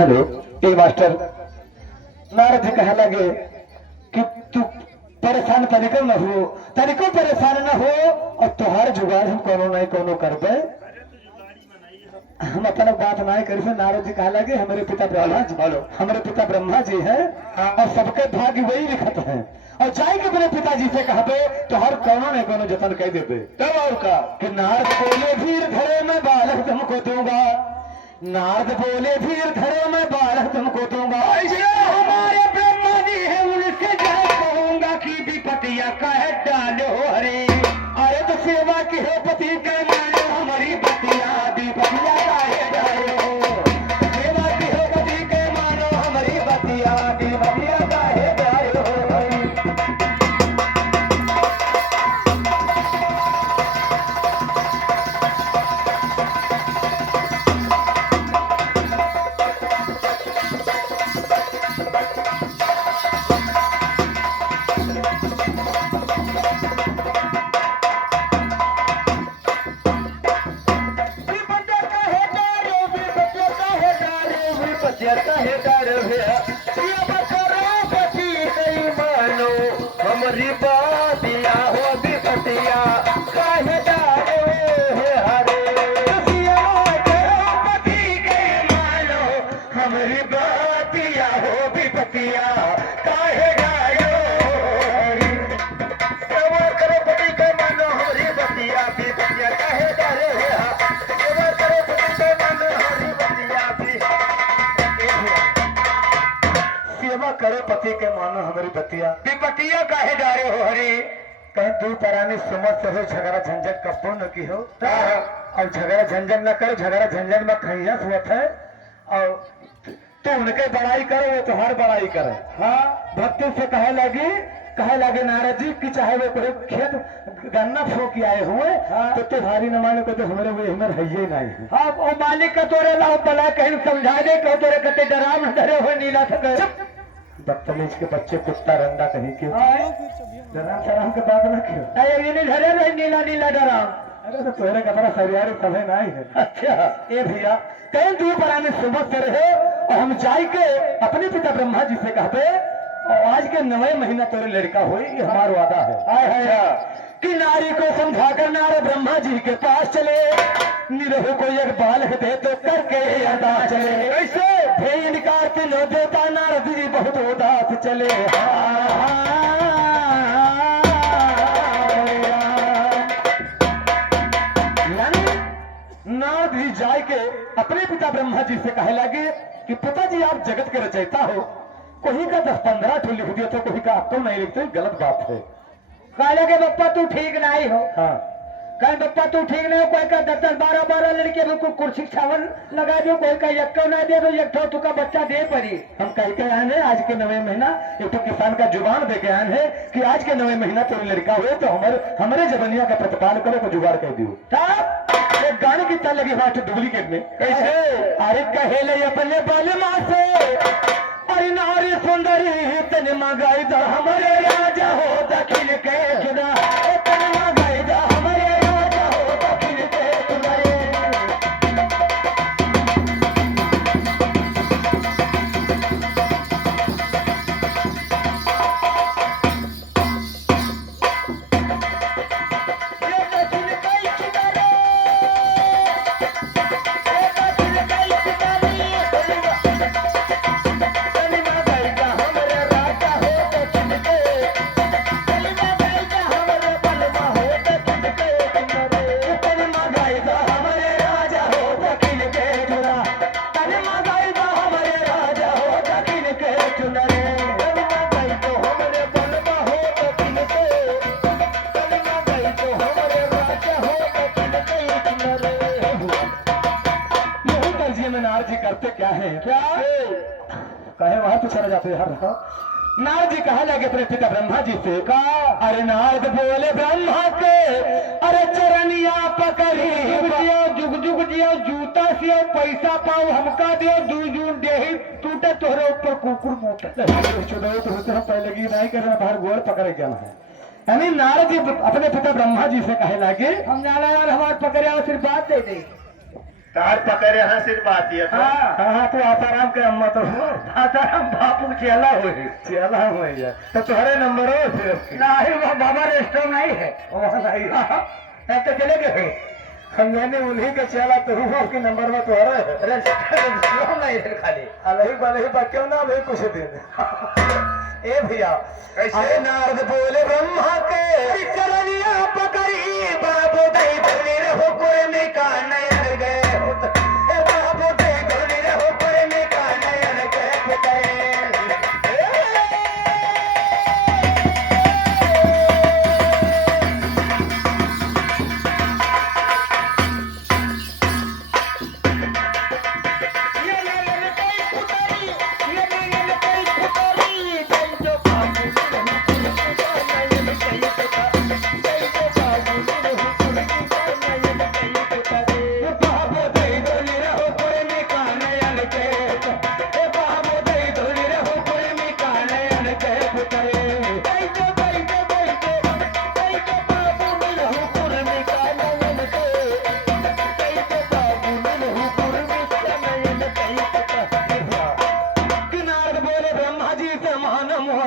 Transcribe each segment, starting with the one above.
Hello ए master. Narad ji कहे लगे कि तू परेशान तनिको न हो, तनिको परेशान न हो, और तुहार जुगाड़ हम कोनो नहीं कोनो कर दे। हम अपना बात नहीं करी से नारद जी कहे लगे हमारे पिता ब्रह्मा जी, बोलो हमारे पिता ब्रह्मा जी हैं और सबके भाग्य वही लिखत हैं, और जाए के अपने पिताजी से कहबे तो हर कोनो नहीं कोनो जतन कह देते। तब और का कि नारद बोले भीर धरे मैं बालक तुमको दूंगा, नारद बोले भीर धरे मैं बालक तुमको दूंगा, हमारे ब्रह्मा जी है उनसे जाए कहूंगा कि विपतिया कह डालो हरे, अरे तो सेवा की है पति के मानो हमारी बतिया विपतिया कहे डालो, सेवा की है पति के मानो हमारी बतिया विपतिया कहे डालो। हमारी बातिया हो विपतिया काहे डालो हे हरे, पति के मानो हमारी बातिया हो विपतिया काहे डालो, सेवा करो पति के मानो हमारी बतिया विपतिया काहे डालो हे, सेवा करो पति के मानो हमारी बतिया सेवा करे पति के मानो हमारी बतिया विपतिया काहे डारे हो हरी, कहीं तू परानी समझ से हो झगड़ा झंझट कपो न की हो, और झगड़ा झंझट न कर, झगड़ा झंझट में खैया हुआ है, और तू उनके बड़ाई करे वो तुम्हारी बड़ाई करे। हाँ भक्ति से कहे लगे नारद जी कि चाहे वो कोई खेत गन्ना फूक आए हुए, हाँ, तो तुम्हारी न माने को तो हमारे वो हिमर है ही नहीं। हाँ वो मालिक का तोरे लाओ तला कहीं समझा दे कहो तोरे कते डराम न डरे हो नीला थक बदतमीज के बच्चे कुत्ता रंडा कहीं के डराम शराम के बात न क्यों, अरे ये नहीं धरे रहे नीला नीला डराम, अरे तो तोरे का बड़ा सरियारी समय नहीं है। अच्छा ये भैया कहीं दूर पर आने सुबह से रहे और हम जाए के अपने पिता ब्रह्मा जी से कहते और आज के 9वें महीना तोरे लड़का हुई, ये हमारा वादा है। आय है कि नारी को समझा कर नारद ब्रह्मा जी के पास चले, निरहु को एक बालक दे तो करके अदा चले, ऐसे भे इनकार के नो देता नारद जी बहुत उदास चले। नारद जी जाए के अपने पिता ब्रह्मा जी से कहे लगे कि पिताजी आप जगत के रचयिता हो, कोई का 10-15 ठो लिख दिया तो कोई का आपको नहीं लिखते, गलत बात है। कह लगे बप्पा तू ठीक नहीं हो, हाँ कहीं बप्पा तू ठीक नहीं हो, कोई का 10-12 लड़के को कुर्सी छावन लगा दो, कोई का यक्को ना दे दो, एक ठो का बच्चा दे पड़ी। हम कह के आए हैं आज के 9वें महीना, एक तो किसान का जुबान दे के आए हैं कि आज के 9वें महीना तो लड़का हुए तो हमारे जबनिया का प्रतिपाल करो को जुगाड़ कह दियो। एक गाने की ताल लगी फास्ट डुप्लीकेट में, कैसे अरे कहेले अपने बाले माँ से, अरे नारी सुंदरी तन मंगाई दा हमारे राजा हो दक्षिण के चुना, तन मंगाई दा हमारे राजा हो दक्षिण के चुना। करते क्या है क्या कहे वहां तो चले जाते यार। नारद जी कहा लगे अपने पिता ब्रह्मा जी से कहा, अरे नारद बोले ब्रह्मा के, अरे चरनिया पकड़ी जुग जुग दियो जूता सियो पैसा पाओ हमका दियो दूजून देही टूटे तोहरे ऊपर कुकुर मोटे तो हम पहले की नहीं करे बाहर गोड़ पकड़े क्या है। यानी नारद जी अपने पिता ब्रह्मा जी से कहे लगे हम नाला यार हमारे पकड़े आशीर्वाद दे दे, तार पकड़े यहाँ सिर्फ बात ये था। हाँ तो आसाराम के अम्मा तो हो आसाराम बापू चेला हो चला हुआ है तो तुम्हारे नंबर हो फिर नहीं वो बाबा रेस्टोरेंट नहीं है वहाँ नहीं मैं तो चले गए हम मैंने उन्हीं का चला तो हूँ आपके नंबर में तुम्हारा रेस्टोरेंट नहीं है खाली अलही बलही बा क्यों ना भाई कुछ दिन ए भैया कैसे? नारद बोले ब्रह्मा के चरनिया पकड़ी बाबू दई धनी रहो कोई में का नयन गए बाबू दई धनी रहो कोई में का नयन गए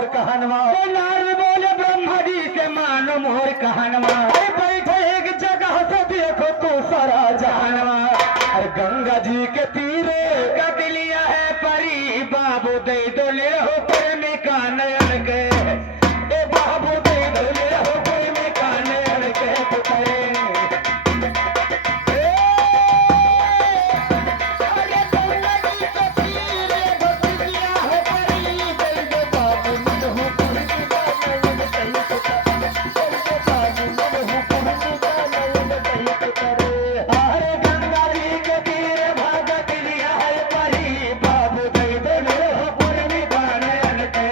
नारद बोले ब्रह्मा जी से मानो मोर कहनवा बैठे एक जगह से देखो तू सारा जानवा अरे गंगा जी के तीरे कद लिया है परी बाबू दे दो ले रहो प्रेमी का नयन के ए बाबू दे दो ले रहो कोई में का नयन के पुतरे अरे गंगा जी के तीरे भगत लिया है परी बाबू दे दो ले रहो कोई में का नयन के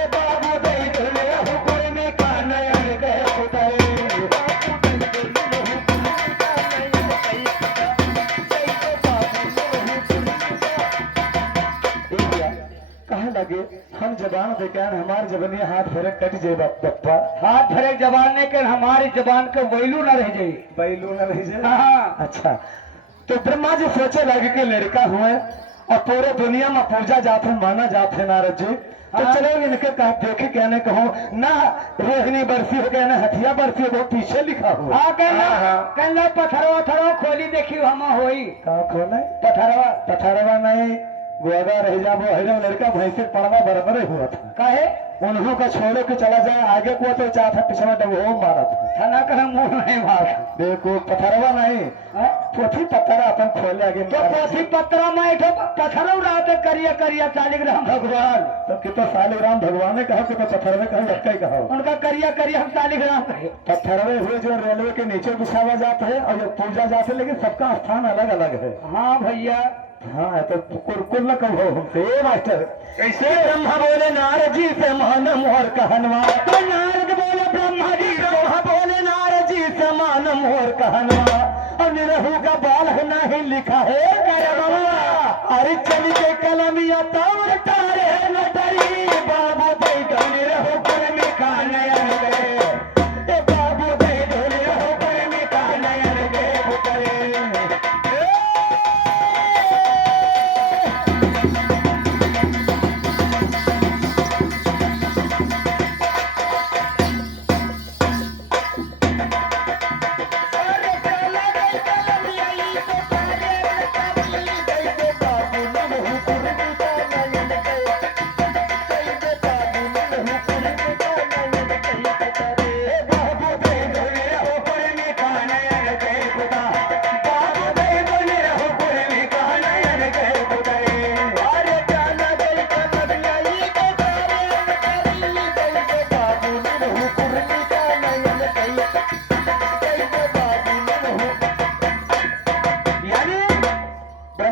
ए बाबू दे दो ले रहो कोई में का नयन के कहे लगे हम जबान बेकार हमारे जबनिया हाथ फेरे कट जाए पप्पा हाथ भरे जबान ने कर हमारी जबान के वैलू न रह जाई बैलू न रही जाए हाँ अच्छा तो ब्रह्मा जी सोचे लगे कि लड़का हुए और पूरे दुनिया में पूजा जाते माना जाते नारद जी तो हाँ। चलो इनके कहा देखे कहने कहो ना रोहिणी बरसी हो गया ना हथिया बरसी हो बहुत पीछे लिखा हुआ हाँ हाँ। कहना पथरवा थरवा खोली देखी हम होई कहा खोले पथरवा पथरवा नहीं गोगा रह जा वो हरे लड़का भैंसे पड़वा बराबर ही हुआ था कहे उन्हों का छोड़ो के चला जाए आगे को तो चाहता पिछड़ा डब वो मारा था थाना कर मुंह नहीं मार देखो पथरवा नहीं हाँ? पोथी पत्थर अपन खोले आगे तो पोथी पत्रा में एक पत्थर उड़ाते करिया करिया शालिग्राम भगवान तो कितो सालिग्राम भगवान ने कहा कि तो पत्थरवे कहा लटका ही कहा उनका करिया करिया हम शालिग्राम कहे पत्थरवे हुए जो रेलवे के नीचे बिछावा जाता है और जो पूजा जाते है लेकिन सबका स्थान अलग अलग है हाँ भैया हाँ तो कुल न कहो हमसे ए मास्टर कैसे? ब्रह्मा बोले नारद जी से मान मोहर कहनवा तो नारद बोले ब्रह्मा बोले नारद जी से मान मोहर कहनवा और निरहू का बाल नहीं लिखा है अरे चली के कलमिया तौर तारे नटरी बाबू बैठो निरहू पर में का नयन गए ए बाबू बैठो निरहू पर में का नयन गए पुतरे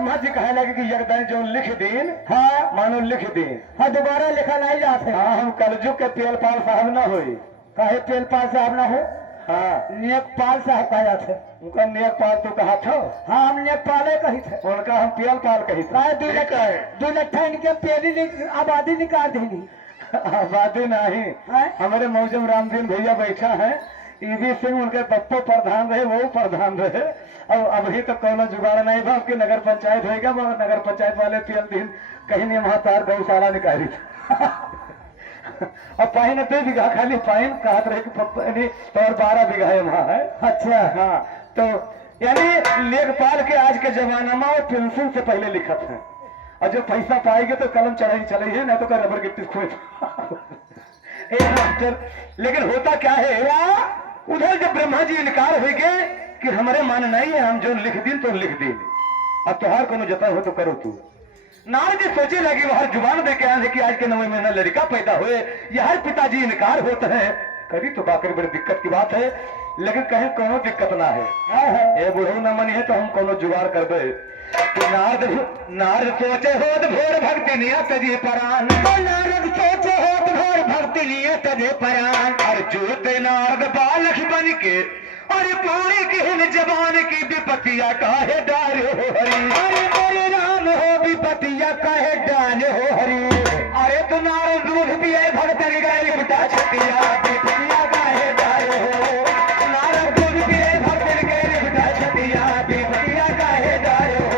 जो लिख दीन हाँ मानो लिख दीन हाँ दोबारा लिखा नहीं जाते हाँ हम कलजुग के तेलपाल साहब ना हुई कहे तेलपाल साहब ना हो हाँ नेकपाल साहब कहा जाते उनका नेकपाल तो कहा था हाँ हम नेकपाले कही थे उनका हम पेलपाल कही थे दो लट्ठा इनके पेली आबादी निकाल देंगी आबादी नहीं हमारे मौजम रामदीन भैया बैठा है ईवी सिंह उनके पप्पो प्रधान रहे, वो प्रधान रहे। और अभी तो कोनो जुगाड़ नहीं था कि नगर पंचायत होएगा, मगर नगर पंचायत वाले पियल दिन कहीं नहीं वहां तार गौशाला निकाली था। और पाइन 2 बीघा खाली पाइन कहत रहे कि यानी तो 12 बीघा है वहां है। अच्छा हाँ, तो यानी लेखपाल के आज के जमाना में वो पेंसिल से पहले लिखत है, और जो पैसा पाएंगे तो कलम चले है, नहीं तो क्या रबर गिट्टी खोए। लेकिन होता क्या है, उधर जब ब्रह्मा जी इनकार हो गए कि हमारे मान नहीं है, हम जो लिख दिन तो लिख दी, अब त्योहार को जता हो तो करो तू। नारद जी सोचे लगे हर जुबान दे के आए कि आज के 9वें महीना लड़का पैदा हुए, यह हर पिताजी इनकार होता है, कभी तो बाकी बड़ी दिक्कत की बात है। लेकिन कहीं कोनो दिक्कत ना है, ए बुढ़ऊ न मनी है तो हम कोनो जुगाड़ कर दे। नारद सोचे होत भोर भक्ति नियत जी परान, नारद सोचे होत भोर भक्ति नियत जी परान, और जूते नारद बालक बन के अरे पूरी किहन जबान की विपतिया काहे डाल हो हरी, अरे मेरे राम हो विपतिया काहे डाल हो हरी। अरे तू नारद दूध पिए भक्त गए बेटा छतिया विपतिया काहे डाल हो, नारद दूध पिए भक्त गए बेटा छतिया विपतिया काहे डाल हो।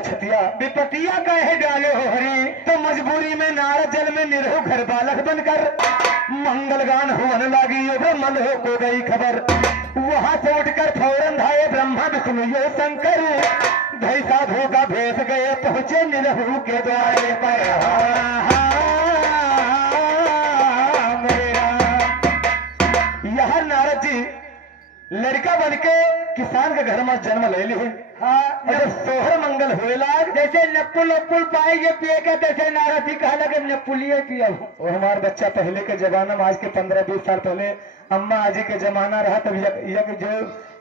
छतिया विपतिया काहे डाले हो हरी, तो मजबूरी में नारद जल में निरहो घर बालक बनकर मंगल गान होने लगी, मन हो को गई खबर। वहां से उठकर फौरन धाये ब्रह्मा विष्णु यो शंकर, धई साधु का भेस गए पहुंचे निरहु के द्वारे पर। यह नारद जी लड़का बनके किसान के घर में जन्म ले ली। हाँ, जब सोहर मंगल हुए लाग जैसे नपुल नपुल पाएंगे पिए के, तैसे नारद जी कहा लगे नपुलिए पिया। वो हमारा बच्चा पहले के जमाना में, आज के 15-20 साल पहले अम्मा आजी के जमाना रहा, तब यक जो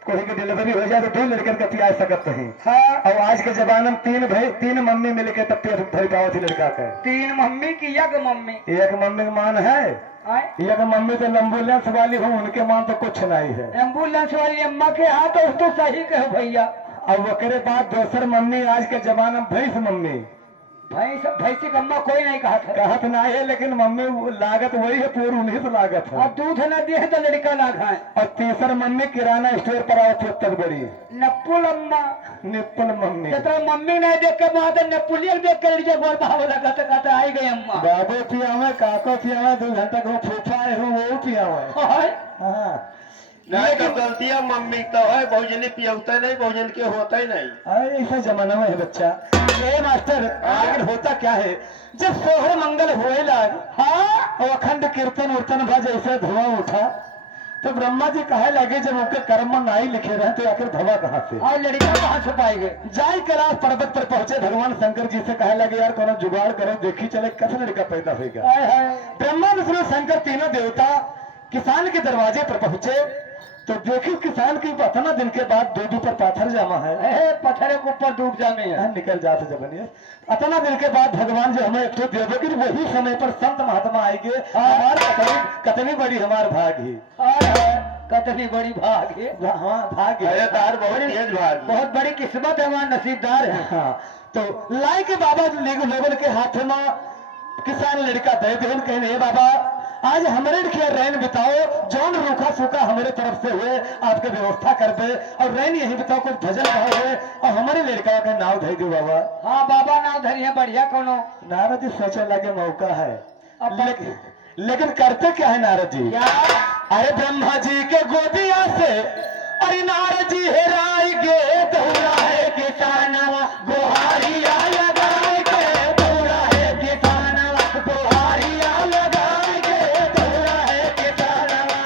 कोई की डिलीवरी हो जाए तो 2 लड़कन के पिया सकते हैं। हाँ, और आज के जमाना में 3 मम्मी मिलके तब धरी पाओ थी लड़का का। 3 मम्मी की एक मम्मी का मान है, एक मम्मी तो एम्बुलेंस वाली हूँ, उनके मान तो कुछ नहीं है। एम्बुलेंस वाली अम्मा के हाथ तो सही कहो भैया। अब वकरे बाद दूसर मम्मी आज के जमाना में भैंस मम्मी, भैंसी अम्मा कोई नहीं कहत नहीं है, लेकिन मम्मी लागत वही है, पूरी उन्हीं से लागत है। अब दूध न दिए तो लड़का ना खाए। और तीसर मम्मी किराना स्टोर पर आओ थी तब बड़ी नप्पुल अम्मा, निप्पुल मम्मी। तो मम्मी नहीं देख के बात नप्पुलियल देख कर लड़के बोल भाव लगा कहते आई गई अम्मा। बाबू पियावे, काको पियावे, 2 घंटा को फूफा है वो पियावे। हाँ, नहीं तो गलतियां मम्मी तो है, बहुजनी पियौता नहीं, बहुजन के होता ही नहीं। अरे ऐसा जमाना में है बच्चा। ए मास्टर, लेकिन होता क्या है, जब सोहर मंगल हुए लाग, हाँ, और अखंड कीर्तन उर्तन भा जैसे धुआं उठा, तो ब्रह्मा जी कहे लगे जब उनके कर्म में नहीं लिखे रहे तो आखिर धुआं कहाँ से, और लड़का कहाँ छुपाएंगे। जाय कैलाश पर्वत पर पहुंचे, भगवान शंकर जी से कहे लगे यार कोनो जुगाड़ करो, देखी चले कैसे लड़का पैदा होगा। ब्रह्मा विष्णु शंकर तीनों देवता किसान के दरवाजे पर पहुंचे, तो देखिए किसान की 18 दिन के बाद दूध पर पाथर जमा है, पत्थर के ऊपर डूब जाने है, निकल जाते जबनिए। 18 दिन के बाद भगवान जो हमें एक तो देवगिर, वही समय पर संत महात्मा आएंगे। हमारे कतनी बड़ी हमार भागी, कतनी बड़ी भागी, हाँ भागी, बहुत बड़ी किस्मत है, हमारे नसीबदार है। हाँ, तो लाई के बाबा लोगों के हाथ में किसान लड़का दे देन, कहने बाबा आज हमारे रैन बिताओ, जौन रूखा सूखा हमारे तरफ से हुए आपके व्यवस्था कर दे, और रैन यही बताओ कुछ भजन गाओ है, और हमारे लड़का का नाव धर दो बाबा। हाँ बाबा नाव धरिए, बढ़िया कोनो। नारद जी सोचे लगे मौका है, लेकिन करते क्या है नारद जी? क्या? अरे ब्रह्मा जी के गोदिया से अरे नारजी हेराई गे दौड़ा है किसानवा गोहारिया लगाए के दौड़ा है किसानवा गोहारिया लगाए के दौड़ा है किसानवा।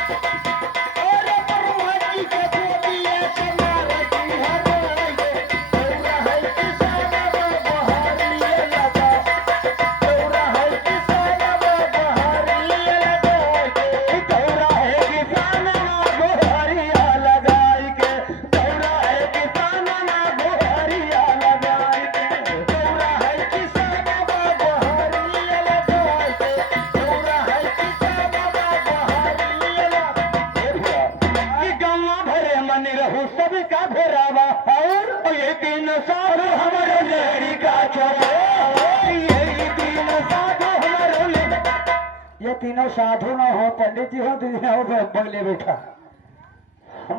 अरे परमाजी के गोदिया से नारजी हेराई गे दौड़ा है किसानवा गोहारिया लगा दौड़ा है किसानवा गोहारिया लगाए के दौड़ा है किसानवा गोहारिया लगाए के दौड़ा है किसानवा गोहारिया लगाए के दौड़ा है किसानवा गोहारिया लगाए के दौड़ा है किसानवा गोहारिया लगा। ये गौवा भरे मन रहू सबका घेरावा और ये तीन साधु हमारे लेडी का छोड़े ये तीन साधु हमारे ये तीनों साधु ना हो पंडित जी हो दीदी हो बगले बैठा हम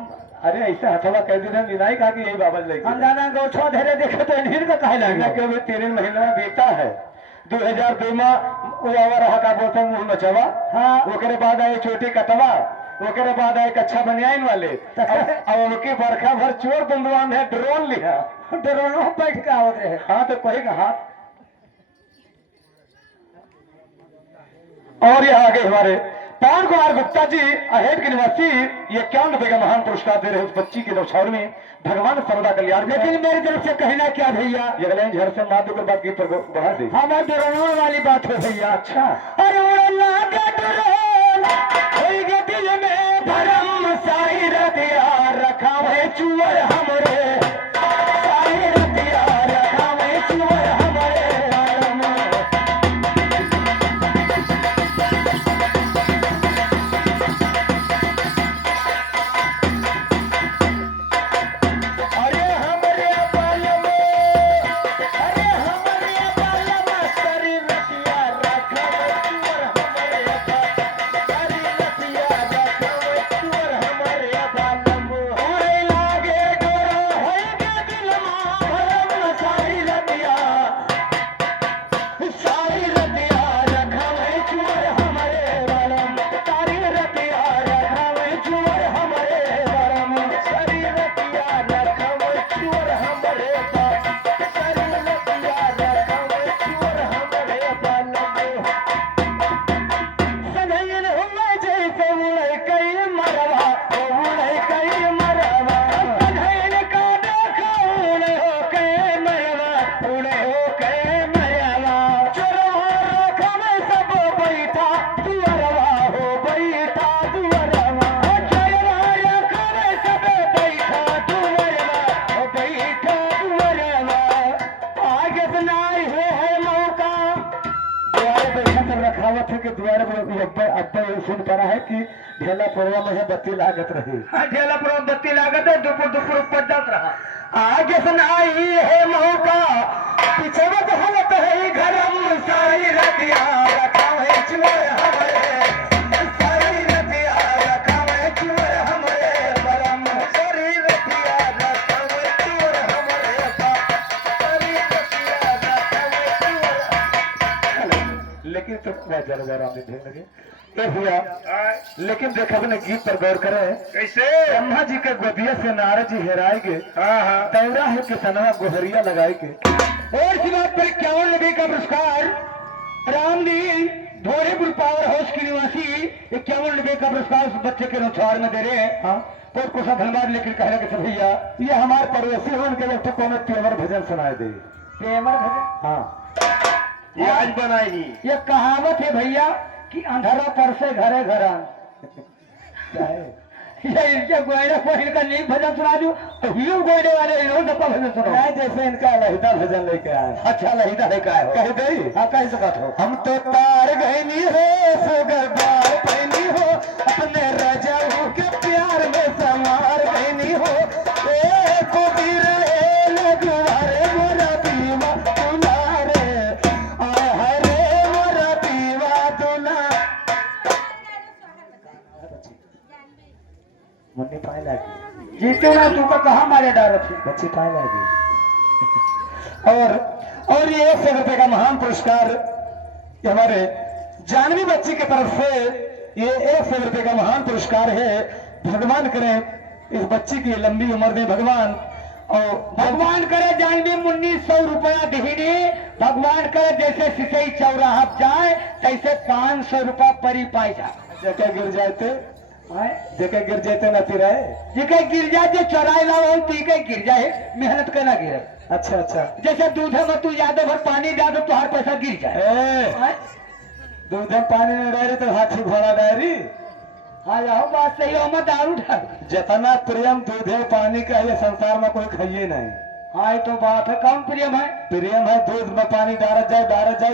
अरे ऐसे हथवा कह दी था नहीं कहा कि यही बाबत लगी हम जाना गौछा धरे देखे तो इन्हीं का कहे लगे कि अभी 3 महीने में बीता है 2002 में वो रहा का बोलते मुंह नचवा हाँ ओकरे बाद आए छोटी कतवा ओकरे बाद आए कच्छा बनियाइन वाले अब उनकी बरखा भर चोर बंदुआन है ड्रोन लिया ड्रोन बैठ के आवत रहे हाँ तो कहे हाथ और यहाँ आगे हमारे पवन कुमार गुप्ता जी अहेड के निवासी ये 51 रुपए का महान पुरस्कार दे रहे हैं उस बच्ची के नौछावर में भगवान सर्वदा कल्याण। लेकिन मेरी तरफ से कहना क्या भैया ये झर से माँ दुकर बात गीत पर बढ़ा दे हाँ मैं ड्रोन वाली बात है भैया। अच्छा अरे उड़ना का ड्रोन होएगा दिल में भरम साई रतिया रखा है चुवर हमरे साई रतिया रखा है चुवर हमरे अरे हमरे बाल में अरे हमरे बाल में सारी रतिया रखा है चुवर हमरे सारी रतिया रखा है चुवर हमरे बाल में होए लागे डोरा होएगा दिल में भरम सारी रतिया रखा है चुवर हमरे बाल में सारी रतिया रखा है चुवर हमरे बाल में सारी रतिया रखा है चुवर हमरे बाल सारी रतिया रखा है चुवर हमरे बाल में सनयन हुए जैसे उड़े कई मरवा उड़े कई मरवा सनयन का देखो उड़े हो कई मरवा उड़े हो कई मरवा चोरवा रखा में सब बैठा दुअरवा हो बैठा दुअरवा चोरवा रखा में सब बैठा दुअरवा हो बैठा दुअरवा आगे से नहीं है मौका द्वारे बैठा सब रखावत है कि द्वारे अब सुन पा है कि ढेला पुरवा में है बत्ती लागत रही ढेला पुरवा बत्ती लागत है दुपुर दुपुर ऊपर जात रहा आगे से आई है मौका पीछे में तो हालत है घरम सारी रतिया रखा है चुवर हमरे सारी रतिया रखा है चुवर हमरे बरम सारी रतिया रखा है चुवर हमरे सारी रतिया रखा है चुवर। लेकिन तो जरा जरा देखने लगे ए भैया लेकिन देखा अपने गीत पर गौर करें कैसे ब्रह्मा जी के गोदिया से नारद जी हेराएंगे दौड़ा है किसनवा गोहरिया लगाएंगे और इसी बात पर 51 नबी का पुरस्कार रामदी धोरेपुर पावर हाउस की निवासी 51 नबी का पुरस्कार उस बच्चे के नौछावर में दे रहे हैं हाँ बहुत कुछ धन्यवाद लेकर कह रहे कि भैया ये हमारे पड़ोसी हो उनके लिए कौन तेवर भजन सुनाए दे तेवर भजन हाँ ये आज बनाई ये कहावत है भैया कि अंधारा पर से घरे घरा ये इनके गोयड़े को इनका नीक भजन सुना दू तो हीरो गोयड़े वाले इन्होंने सबका भजन सुना जैसे इनका लहिदा भजन लेके आए अच्छा लहिदा लेके आए कह दे हाँ कह सकत हो हम तो तार गहनी हो सुगर बार पहनी हो अपने राजाओं के प्यार में समार गहनी हो को वीर लगवारे मोरा पीवा दुलारे आय हरे मोरा पीवा दुला मुन्नी पाए लागी जीते ना तू का कहा मारे डाल थी बच्ची पाए लागी और और ये 100 रुपए का महान पुरस्कार ये हमारे जानवी बच्ची की तरफ से ये 100 रुपए का महान पुरस्कार है। भगवान करे इस बच्ची की लंबी उम्र में भगवान, और भगवान करे जानवी मुन्नी 100 रुपया दिहिनी, भगवान करे जैसे सिसई चौराहा जाए तैसे 500 रुपया परी पाई जा। जेके गिर जाते जेके गिर जाते न रहे जिके गिर जाए जो चौराहे लाओ तीके गिर जाए, मेहनत के ना गिरे। अच्छा अच्छा जैसे दूध में तू ज्यादा भर पानी डाल तो हर पैसा गिर जाए। ए, दूध में पानी में डायरी तो हाथी घोड़ा डायरी। हाँ यार बात सही हो, मैं दारू डाल। जितना प्रेम दूध है पानी का ये संसार में कोई खाइए नहीं। हाँ ये तो बात है, कौन प्रेम है? प्रेम है दूध में पानी डालत जाए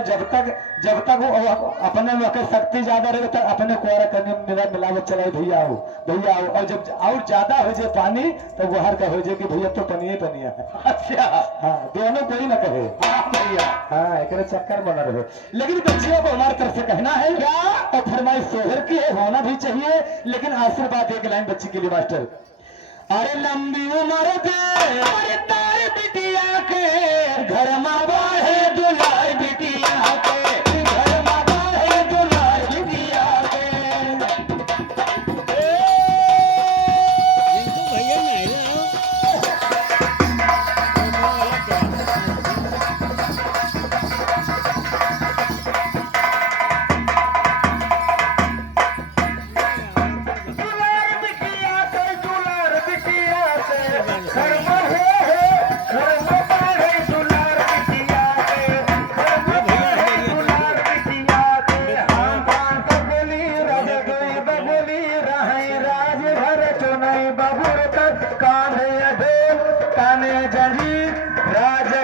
जब तक वो अपने में अगर शक्ति ज्यादा रहे तक अपने कुआरा करने में मिलावट चलाए भैया आओ और जब और ज्यादा हो जाए पानी तो वो हर का हो जाए कि भैया तो पनिया है। अच्छा हाँ दोनों कोई ना कहे। हाँ भैया हाँ एक चक्कर बना रहे। लेकिन बच्चियों को हमारी तरफ से कहना है क्या, और फरमाइश सोहर की है, होना भी चाहिए, लेकिन आशीर्वाद एक लाइन बच्ची के लिए मास्टर। अरे लंबी उम्र दे तारे बिटिया के घर माँ बाहे दुलार बिटिया के घर माँ बाहे दुलार बिटिया काने जड़ी